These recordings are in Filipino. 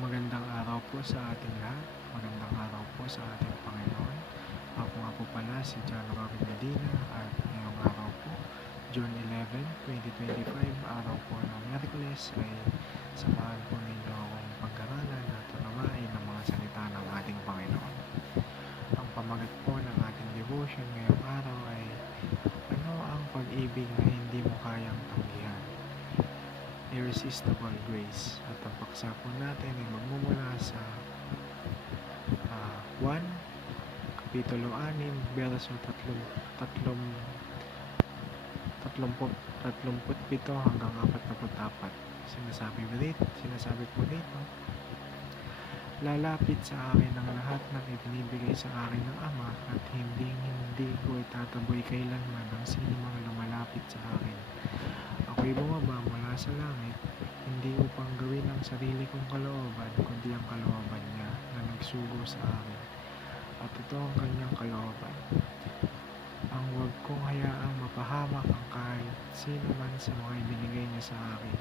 Magandang araw po sa ating lahat. Magandang araw po sa ating Panginoon. Ako nga po pala si John Robin Medina at ngayong araw po, June 11, 2025, araw po ng Miyerkules ay samahan po ninyo akong pag-aralan at tunawain ng mga salita ng ating Panginoon. Ang pamagat po ng ating devotion ngayong araw ay ano ang pag-ibig na hindi mo kayang tanggihan? Irresistible Grace. At ang paksa po natin ay magmumula sa 1, Kapitulo 6, verso 37 hanggang 44. Sinasabi po dito, lalapit sa akin ang lahat ng ibinibigay sa akin ng Ama at hindi ko itataboy kailanman ang sinumang lumalapit sa akin. Ako'y bumaba mula sa langit, hindi upang gawin ang sarili kong kalooban, kundi ang kalooban niya na nagsugo sa akin. At ito ang kanyang kalooban. Ang huwag kong hayaang mapahamak ang kahit sino man sa mga ibinigay niya sa akin,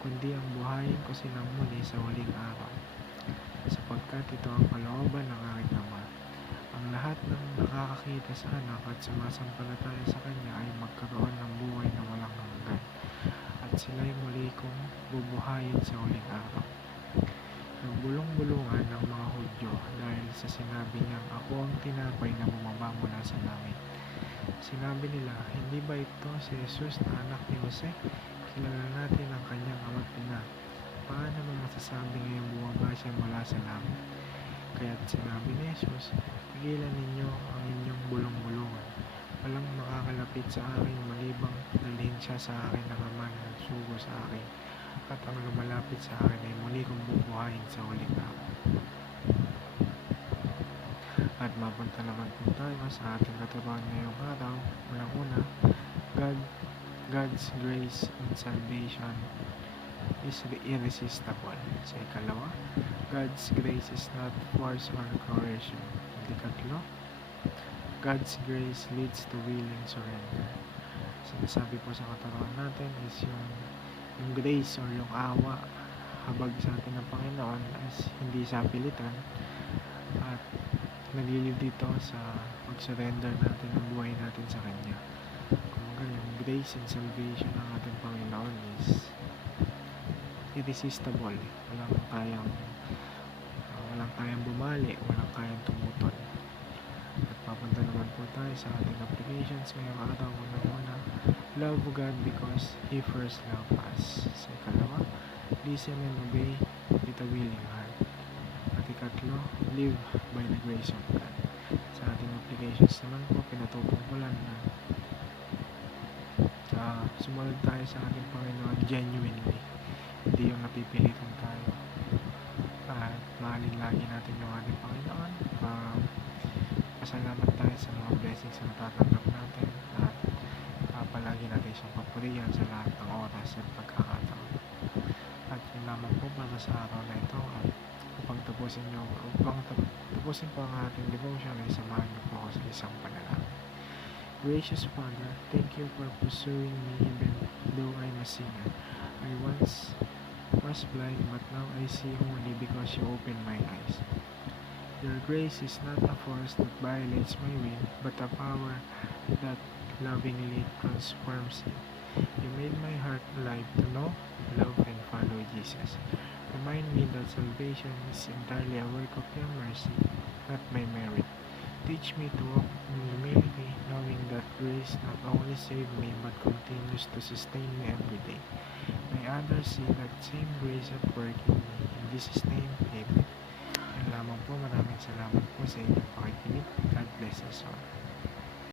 kundi ang buhayin ko silang muli sa huling araw. Sapagkat ito ang kalooban ng aking Ama. Ang lahat ng nakakakita sa anak at sumasampalataya sa kanya ay magkaroon ng buhay na walang hanggan, at sila'y muli kong bubuhayin sa huling araw. Nagbulong-bulungan ng mga Hudyo dahil sa sinabi niyang ako ang tinapay na bumaba mula sa langit. Sinabi nila, hindi ba ito si Jesus na anak ni Jose? Kilala natin ang kanyang ama't ina. Paano mo masasabi ngayong bumaba siya mula sa langit? Kaya't sinabi ni Jesus, tigilan ninyo ang inyong bulong-bulungan. Walang makakalapit sa akin malibang dalhin siya sa akin ng Ama na nagsugo sa akin, at ang lumalapit sa akin ay muli kong bubuhayin sa huling araw. At mapunta naman po tayo sa ating katuruan ngayong araw. Unang-una, God's grace and salvation is irresistible. Sa ikalawa, God's grace is not force or coercion. Ikatlo, God's grace leads to willing surrender. Sinasabi po sa katuruan natin is yung grace or yung awa habag sa atin ng Panginoon is hindi sa pilitan, at nalilid dito sa pag-surrender natin ng buhay natin sa Kanya. Kumbaga yung grace and salvation ng ating Panginoon is irresistible. Walang kayang bumali, walang kayang tumutol. At papunta naman po tayo sa ating applications ngayong araw. Una, love God because He first loved us. Sa ikalawa, listen and obey with a willing heart. At ikatlo, live by the grace of God. Sa ating applications naman po, pinatutungkulan na sumunod tayo sa ating Panginoon genuinely, hindi yung napipilitan tayo. At mahalin lagi natin yung ating Panginoon. Pasalamat tayo sa mga blessings na natatanggap natin, at palagi natin siyang papurihan sa lahat ng oras at pagkakataon. At yun lamang po para sa araw na ito. At upang tapusin po ang ating devotion ay samahan niyo po ako sa isang panalangin. Gracious Father, thank you for pursuing me even though I'm a sinner. I once was blind, but now I see only because you opened my eyes. Your grace is not a force that violates my will, but a power that lovingly transforms it. You made my heart alive to know, love, and follow Jesus. Remind me that salvation is entirely a work of your mercy, not my merit. Teach me to walk in humility, knowing that grace not only saved me but continues to sustain me every day. May others see that same grace at work in me. In Jesus' name, Amen. Yan lamang po. Maraming salamat po sa inyong pakikinig. God bless us all.